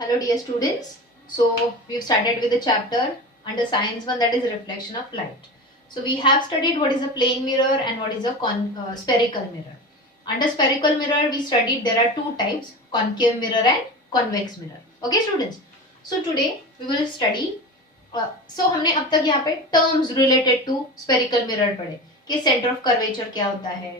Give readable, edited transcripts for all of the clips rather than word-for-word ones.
Hello dear students. So we've started with the chapter under science 1, that is reflection of light. So we have studied what is a plane mirror and what is a spherical mirror. Under spherical mirror we studied there are two types, concave mirror and convex mirror. Okay students. So today we will study so हमने अब तक यहाँ पे terms related to spherical mirror पढ़े कि center of curvature क्या होता है,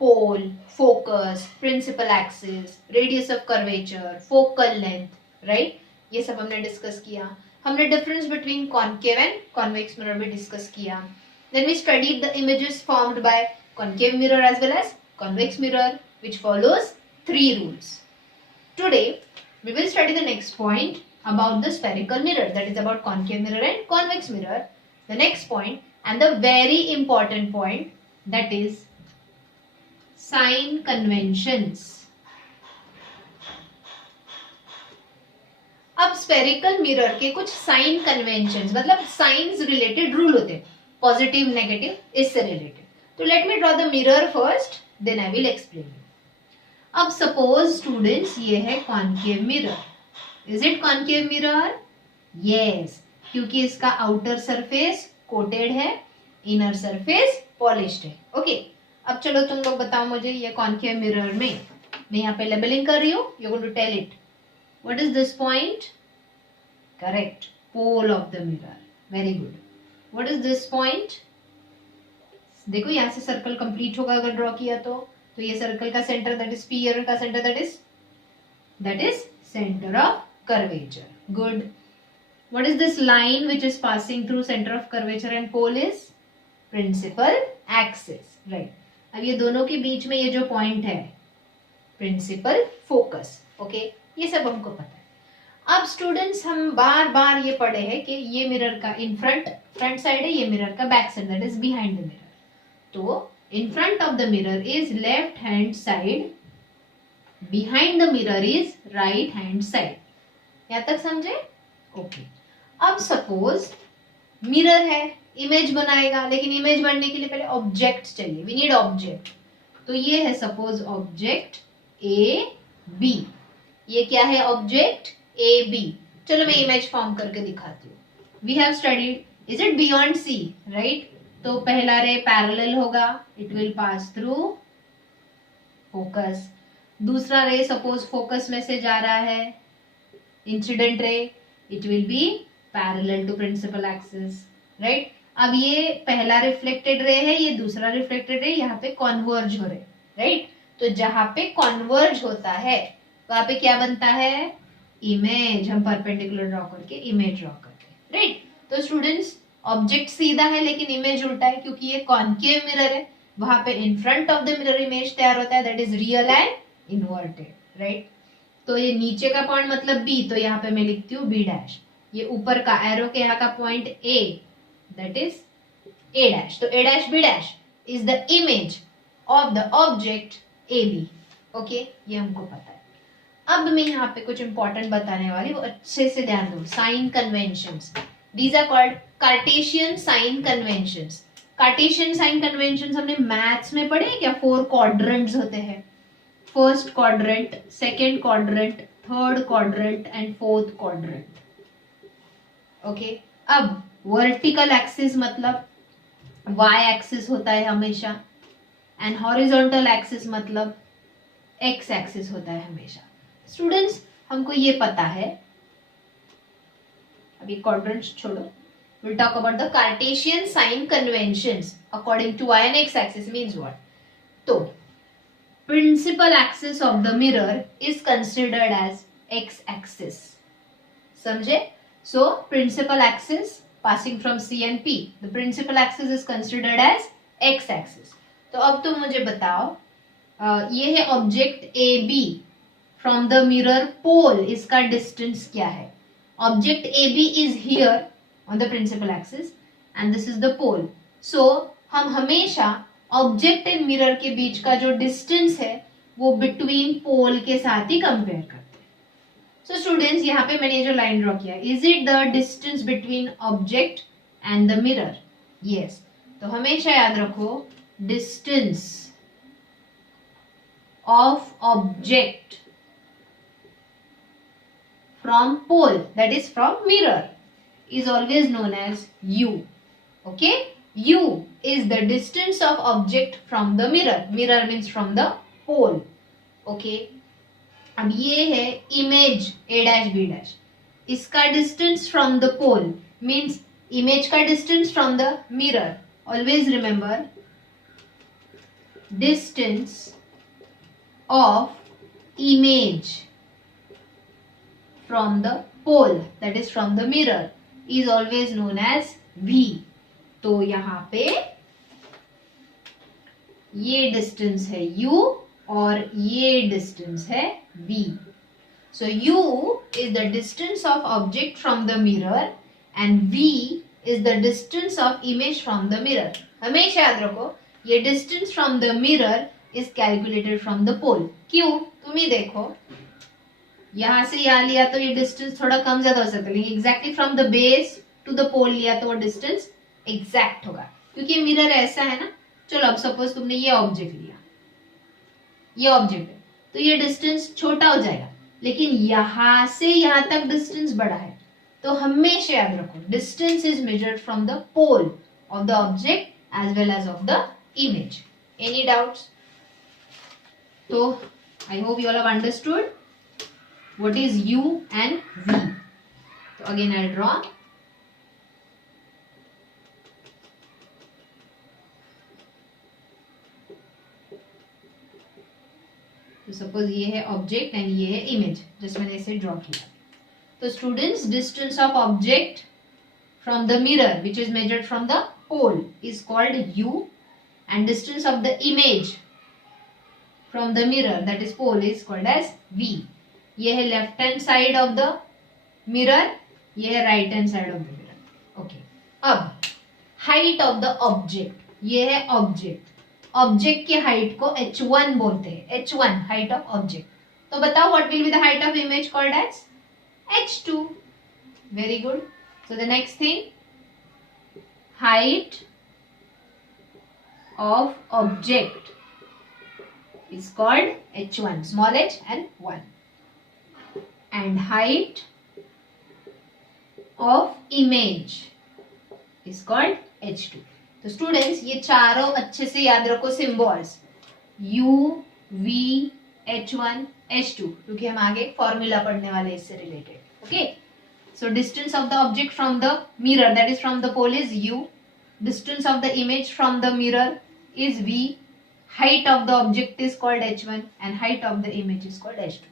pole, focus, principal axis, radius of curvature, focal length, right ये सब हमने डिस्कस किया. हमने difference between concave and convex mirror भी डिस्कस किया. Then we studied the images formed by concave mirror as well as convex mirror which follows three rules. Today we will study the next point about the spherical mirror, that is about concave mirror and convex mirror. The next point and the very important point, that is sign conventions. अब spherical mirror के कुछ sign conventions मतलब science related rule होते हैं, positive negative इससे related. तो let me draw the mirror first, then I will explain. अब suppose students ये है concave mirror. Is it concave mirror? Yes, क्योंकि इसका आउटर सरफेस कोटेड है, इनर सरफेस पॉलिश्ड है. ओके अब चलो तुम लोग बताओ मुझे ये कॉनकेव मिरर में, मैं यहाँ पे लेबलिंग कर रही हूँ, you going to tell it. What is this point? Correct. Pole of the mirror. Very good. What is this point? देखो यहाँ से सर्कल कंप्लीट होगा अगर ड्रॉ किया तो ये सर्कल का सेंटर दैट इज स्फीयर का centre that is centre of curvature. Good. What is this line which is passing through center of curvature and pole is principal axis. Right. अब ये दोनों के बीच में ये जो पॉइंट है प्रिंसिपल फोकस. ओके ये सब हमको पता है. अब स्टूडेंट्स हम बार बार ये पढ़े हैं कि ये मिरर का इन फ्रंट साइड है, ये मिरर का back side that is behind the mirror. तो in front of the mirror is left hand side, behind the mirror is right hand side. यहां तक समझे? ओके. अब सपोज मिरर है, इमेज बनाएगा, लेकिन इमेज बनने के लिए पहले ऑब्जेक्ट चाहिए. We need object. तो ये है सपोज ऑब्जेक्ट ए बी. ये क्या है ऑब्जेक्ट ए बी. चलो मैं इमेज फॉर्म करके दिखाती हूँ. We have studied is it beyond C, right. तो पहला रे पैरेलल होगा, it will pass through focus. दूसरा रे सपोज फोकस में से जा रहा है, incident ray, it will be parallel to principal axis, right. अब ये पहला रिफ्लेक्टेड रे है, ये दूसरा रिफ्लेक्टेड रे, यहाँ पे कॉन्वर्ज हो रहे, राइट. तो जहां पे कॉन्वर्ज होता है वहां पे क्या बनता है? इमेज. हम परपेंडिकुलर ड्रॉ करके इमेज ड्रॉ करते हैं, राइट. तो स्टूडेंट्स ऑब्जेक्ट सीधा है लेकिन इमेज उल्टा है, क्योंकि ये कॉनकेव मिरर है. वहां पे इन front of the mirror image तैयार होता है that is real and inverted, right. तो ये नीचे का पॉइंट मतलब बी, तो यहाँ पे मैं लिखती हूँ बी डैश. ये ऊपर का एरो के यहाँ का point A that is A dash. तो A dash B dash is the image of the object A B. Okay ये हमको पता है. अब मैं यहाँ पे कुछ इंपॉर्टेंट बताने वाली, वो अच्छे से ध्यान दो. Sign conventions, these are called cartesian sign conventions. Cartesian sign conventions हमने मैथ्स में पढ़े क्या? 4 क्वाड्रेंट्स होते हैं. First quadrant, second quadrant, third quadrant and fourth quadrant. Okay. अब वर्टिकल एक्सिस मतलब वाई एक्सिस होता है हमेशा, एंड हॉरिजॉन्टल एक्सिस मतलब एक्स एक्सिस होता है हमेशा. स्टूडेंट्स हमको ये पता है. अभी क्वाड्रेंट्स छोड़ो, we'll talk about the Cartesian sign conventions according to y and x axis means what. तो principal axis of the mirror is considered as x axis. समझे? So principal axis passing from C and P, the principal axis is considered as x axis. तो अब तुम मुझे बताओ, ये है object A B from the mirror pole, इसका distance क्या है? Object A B is here on the principal axis and this is the pole. So हम हमेशा ऑब्जेक्ट एंड मिरर के बीच का जो डिस्टेंस है वो बिटवीन पोल के साथ ही कंपेयर करते हैं. सो स्टूडेंट्स यहाँ पे मैंने जो लाइन ड्रॉ किया, is it the distance between object and the mirror? Yes. तो हमेशा याद रखो distance of object from pole, that is from mirror, is always known as u. Okay, u is the distance of object from the mirror. Mirror means from the pole. Okay, अब ये है image a dash b dash. इसका distance from the pole means image का distance from the mirror. Always remember, distance of image from the pole, that is from the mirror, is always known as v. तो यहां पे ये distance है u और ये distance है v. So u is the distance of object from the mirror and v is the distance of image from the mirror. हमेशा याद रखो, ये distance from the mirror is calculated from the pole. क्यों? तुम ही देखो, यहां से यहां लिया तो ये डिस्टेंस थोड़ा कम ज्यादा हो सकता है, लेकिन exactly from the base to the pole लिया तो वो डिस्टेंस एग्जैक्ट होगा, क्योंकि मिरर ऐसा है ना. चलो अब सपोज तुमने ये ऑब्जेक्ट लिया, ये ऑब्जेक्ट है, तो ये डिस्टेंस छोटा हो जाएगा, लेकिन यहां से यहां तक डिस्टेंस बड़ा है. तो हमेशा याद रखो, distance is measured from the pole of the object as well as of the image. Any doubts? तो I hope you all have understood what is u and v. तो अगेन आई ड्रॉ. तो suppose ये है object and ये है image, just मैंने इसे draw किया. तो students, distance of object from the mirror which is measured from the pole is called u and distance of the image from the mirror that is pole is called as v. ये है left hand side of the mirror, ये है right hand side of the mirror. Okay, अब height of the object, ये है object. Object की height को h1 बोलते हैं. h1 height of object. तो बताओ what will be the height of image called as h2. Very good. So the next thing, height of object is called h1, small h and 1, and height of image is called h2. तो students, ये चारों अच्छे से याद रखो symbols, u, v, h1, h2, क्योंकि हम आगे फॉर्मूला पढ़ने वाले इससे रिलेटेड. Okay, so distance of the object from the mirror that is from the pole is u, distance of the image from the mirror is v, height of the object is called h1 and height of the image is called h2.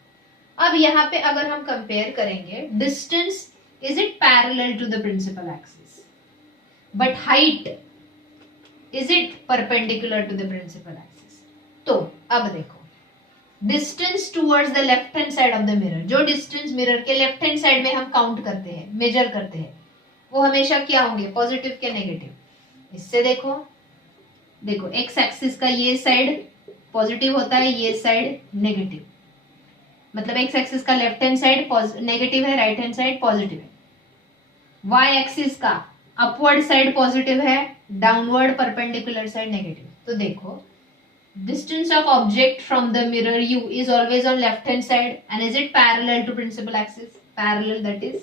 अब यहाँ पे अगर हम compare करेंगे, distance is it parallel to the principal axis, but height is it perpendicular to the principal axis. तो अब देखो, distance towards the left hand side of the mirror, जो डिस्टेंस मिरर के लेफ्ट हैंड साइड में हम count करते हैं, major करते हैं, वो हमेशा क्या होंगे, पॉजिटिव क्या नेगेटिव. इससे देखो, देखो एक्स एक्सिस का ये साइड पॉजिटिव होता है, ये साइड नेगेटिव. मतलब एक्स एक्सिस का लेफ्ट हैंड साइड नेगेटिव है, राइट हैंड साइड पॉजिटिव है. वाई एक्सिस का अपवर्ड साइड पॉजिटिव है, डाउनवर्ड परपेंडिकुलर साइड नेगेटिव. तो देखो, distance of object from the mirror u is always on left hand side and is it parallel to principal axis, parallel that is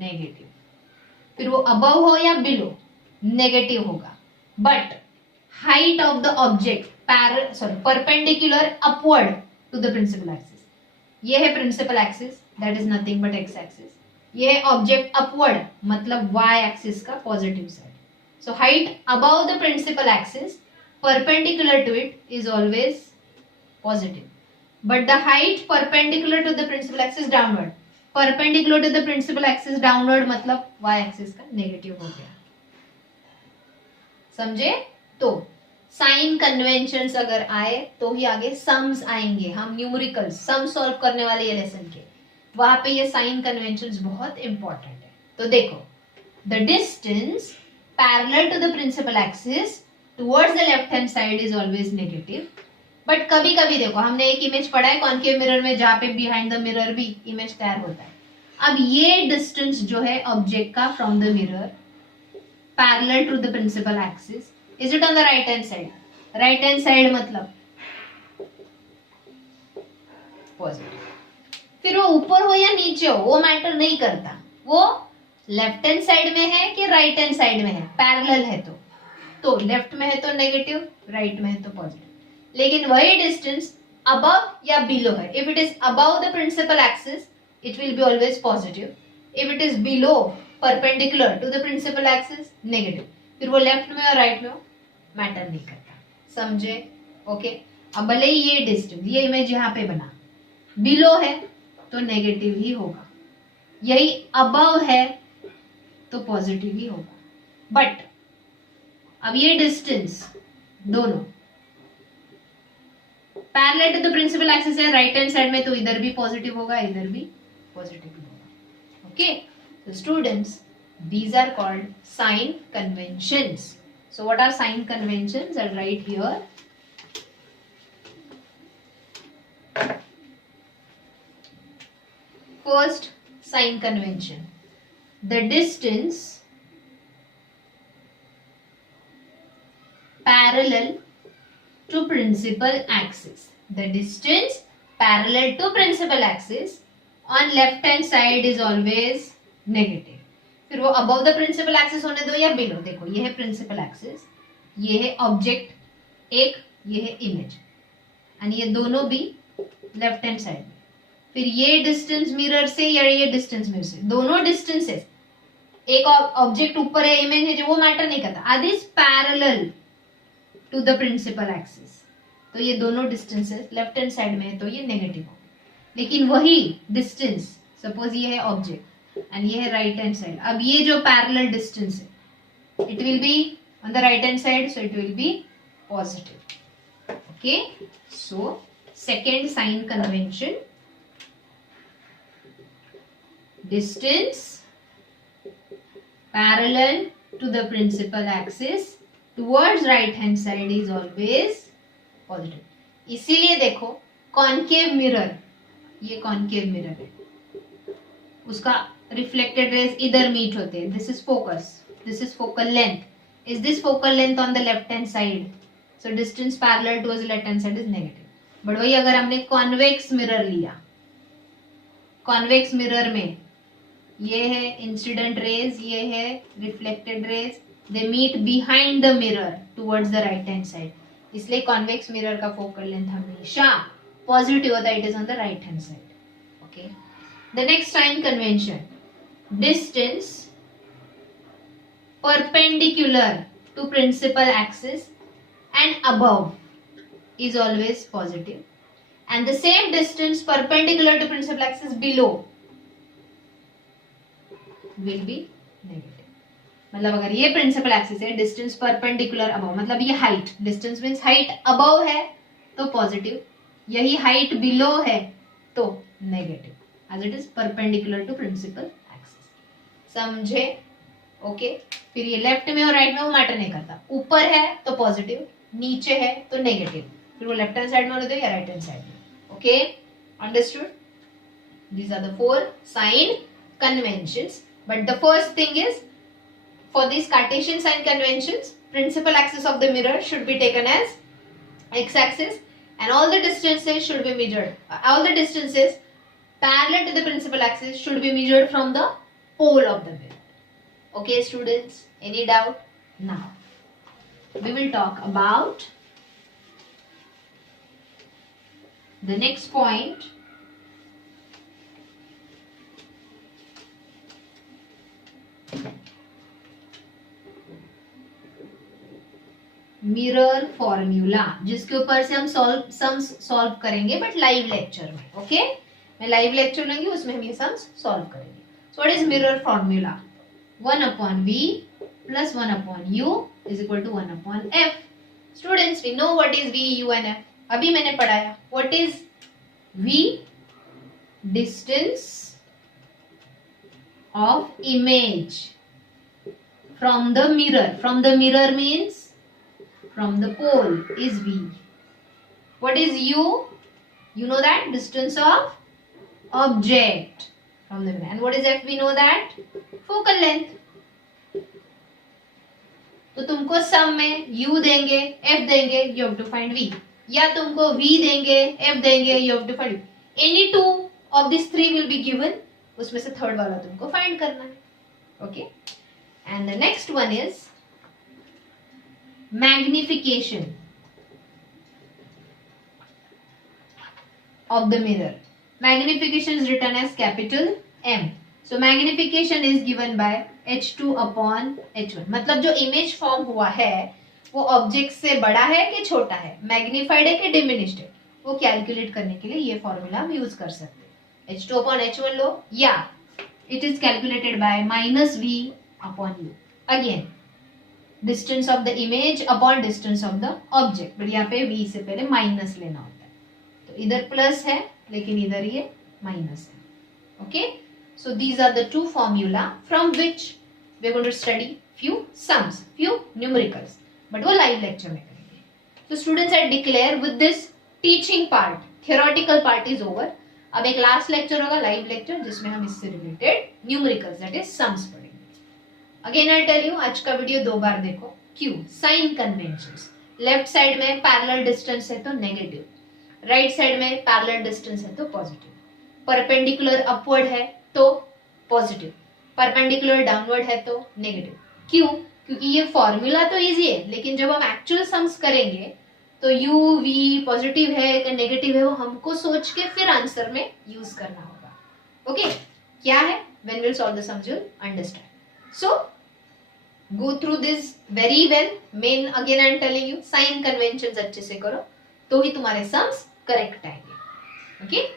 negative. फिर वो above हो या below, negative होगा. But height of the object perpendicular upward to the principal axis. ये है principal axis, that is nothing but x axis. ये है object upward, मतलब y axis का positive side. So height above the principal axis perpendicular to it is always positive. But the height perpendicular to the principal axis downward, perpendicular to the principal axis downward मतलब y axis का negative हो गया. समझे? तो sign conventions अगर आए तो ही आगे सम्स आएंगे. हम न्यूमेरिकल सम सॉल्व करने वाले ये लेसन के, वहां पे ये साइन कन्वेंशंस बहुत इंपॉर्टेंट है. तो देखो, the distance parallel to the principal axis towards the left hand side is always negative. But कभी कभी देखो, हमने एक इमेज पढ़ा है कॉन्केव मिरर में, जहां पे बिहाइंड द मिरर भी इमेज तैयार होता है. अब ये डिस्टेंस जो है ऑब्जेक्ट का from the mirror parallel to the principal axis, is it on the right hand side? Right hand side मतलब positive. फिर वो ऊपर हो या नीचे हो वो मैटर नहीं करता, वो लेफ्ट हैंड साइड में है कि राइट हैंड साइड में है, पैरेलल है तो लेफ्ट में है तो नेगेटिव, राइट में है तो पॉजिटिव। लेकिन वही डिस्टेंस अबव या बिलो है, if it is above the principal axis it will be always positive, if it is below perpendicular to the principal axis negative. फिर वो लेफ्ट में और राइट में हो मैटर नहीं करता, समझे? ओके। अब भले ही ये डिस्टेंस, ये इमेज यहाँ पे बना, बिलो है तो नेगेटिव ही होगा, यही अबव है तो पॉजिटिव ही होगा। बट अब ये डिस्टेंस दोनों parallel to the principal axis है राइट हैंड साइड में, तो इधर भी पॉजिटिव होगा इधर भी पॉजिटिव होगा। Okay, so students, these are called sign conventions. So what are sign conventions? I'll write here. First sign convention, the distance parallel to principal axis, the distance parallel to principal axis on left hand side is always negative. फिर वो above the principal axis होने दो या below, देखो ये है principal axis, ये है ऑब्जेक्ट एक, ये है इमेज, एंड ये दोनों भी लेफ्ट हैंड साइड में। फिर ये डिस्टेंस मिरर से या ये डिस्टेंस मिरर से, दोनों डिस्टेंसेस, एक ऑब्जेक्ट ऊपर है इमेज है जो वो मैटर नहीं करता, are this parallel to the principal axis, तो ये दोनों डिस्टेंसेस लेफ्ट हैंड साइड में है तो ये नेगेटिव हो। लेकिन वही डिस्टेंस, सपोज ये है ऑब्जेक्ट एंड ये है राइट हैंड साइड, अब ये जो पैरेलल डिस्टेंस है it will be on the right hand side, so it will be positive. Okay, so second sign convention, distance parallel to the principal axis towards right hand side is always positive. इसीलिए देखो concave mirror, ये concave mirror है, उसका reflected rays इधर meet होते हैं, this is focus, this is focal length, is this focal length on the left hand side, so distance parallel towards left hand side is negative. But वही अगर हमने convex mirror लिया, convex mirror में ये है incident rays, ये है reflected rays, they meet behind the mirror towards the right hand side, इसलिए कॉन्वेक्स मिरर का फोकल लेंथ हमेशा पॉजिटिव होता है, it is on the right hand side. Okay, the next sign convention, distance perpendicular to principal axis and above is always positive, and the same distance perpendicular to principal axis below will be negative. मतलब अगर ये principal axis है, distance perpendicular above, मतलब ये height, distance means height above है तो positive, यही height below है तो negative, as it is perpendicular to principal axis. समझे? ओके, फिर ये लेफ्ट में और राइट में वो मैटर नहीं करता, ऊपर है तो पॉजिटिव, नीचे है तो नेगेटिव, फिर वो लेफ्ट हैंड साइड में होने दो या राइट हैंड साइड में। Okay, understood? These are the 4 sign conventions. But the first thing is, for these Cartesian sign conventions, principal axis of the mirror should be taken as x-axis, and all the distances should be measured. All the distances parallel to the principal axis should be measured from the pole of the mirror. Okay, students, any doubt? Now, we will talk about the next point. Mirror formula, जिसके ऊपर से हम sums solve करेंगे, but live lecture में। Okay, मैं live lecture लूंगी, उसमें हम ये सम्स सॉल्व करेंगे। So what is mirror formula? 1/v plus 1/u is equal to 1/f. Students, we know what is v, u and f. अभी मैंने पढ़ाया। What is v? Distance of image from the mirror. From the mirror means from the pole is v. What is u? You know that, distance of object from the mirror. And what is f? We know that, focal length. तो तुमको सम में u देंगे, f देंगे, you have to find v, या तुमको v देंगे, f देंगे, you have to find any two of this 3 will be given, उसमें से थर्ड वाला तुमको फाइंड करना है. Okay, and the next one is magnification of the mirror. Magnification is written as capital M. So magnification is given by H2 upon H1. मतलब जो image form हुआ है वो ऑब्जेक्ट से बड़ा है कि छोटा है, मैग्निफाइड है कि डिमिनिश्ड है, वो कैलकुलेट करने के लिए ये फॉर्मूला हम यूज कर सकते हैं. H2 upon H1 लो, या it is calculated by minus V upon U. Again distance of the image upon distance of the object, but यहाँ पे V से पहले माइनस लेना होता है. तो इधर प्लस है लेकिन इधर ये माइनस है. Okay, so these are the two formula from which we are going to study few sums, few numericals, but वो लाइव लेक्चर में करेंगे. तो students I declare with this teaching part, theoretical part is over. अब एक last lecture होगा, live lecture, जिसमें हम इससे related numericals that is sums पढ़ेंगे. अगेन आई टेल यू, आज का वीडियो 2 बार देखो. क्यों? Sign conventions. लेफ्ट साइड में पैरेलल डिस्टेंस है तो नेगेटिव, राइट साइड में पैरेलल डिस्टेंस है तो पॉजिटिव, परपेंडिकुलर अपवर्ड है तो पॉजिटिव, परपेंडिकुलर डाउनवर्ड है तो नेगेटिव. क्यों? क्योंकि ये फॉर्मूला तो इजी है, लेकिन जब हम एक्चुअल सम्स करेंगे तो यू वी पॉजिटिव है कि नेगेटिव है वो हमको सोच के फिर आंसर में यूज करना होगा. ओके, क्या है? When will solve the sums you will understand. So go through this very well. मेन again I am telling you, sign conventions अच्छे से करो तो ही तुम्हारे सम्स करेक्ट आएंगे. ओके.